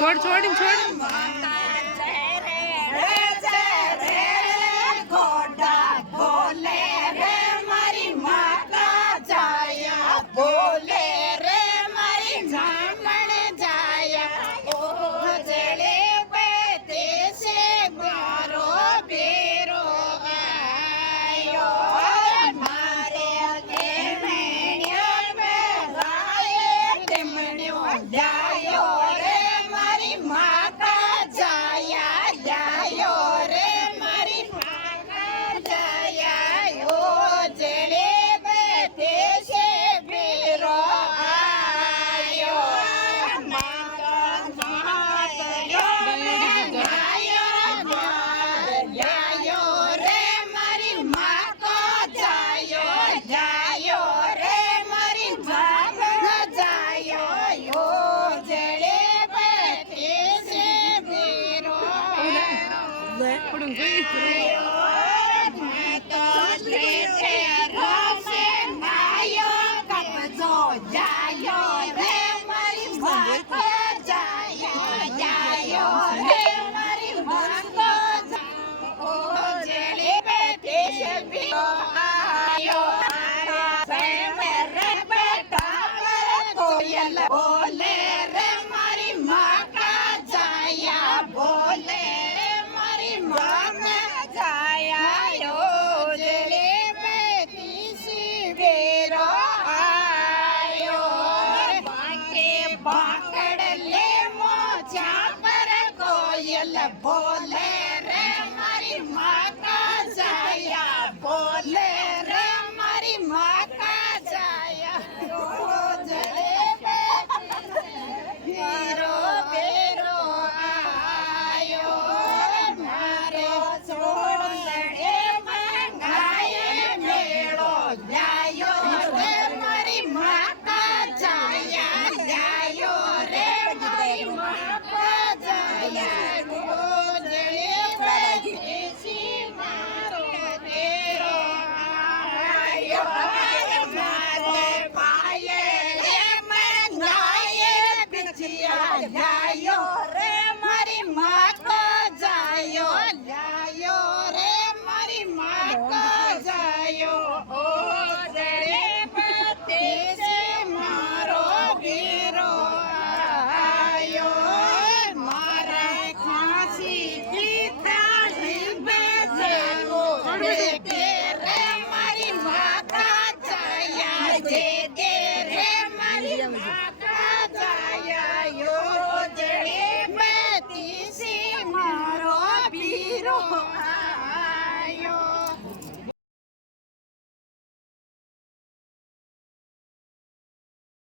छोड़ छोड़ छोड़ बोले रे मारी माँ का जाया बोले रे मारी माँ का जाया यो जले बेटी सी बेरो आयो बाके बाकड़ ले मोचा पर कोयल बोले रे मारी माँ का जाया बोले रे मारी माँ का जाया यो जले बेरो बेरो आयो मारे छोड़ लड़े मंगाए मेड़ो जायो रे मारी माँ का जाया जायो रे मारी माँ का जाया गोजड़े बदेसी मारो तेरो आयो मारे पाए रे मंगाए बिछिया जायो रे मारी माँ को जायो जायो रे मारी माँ को जायो ओ जड़े पते से मारो वीरो आयो मारा खांसी की ताड़ी बजे को दे रे मारी माँ का जाया दे रे मारी माँ का जाया यो जड़े पति से मारो वीरो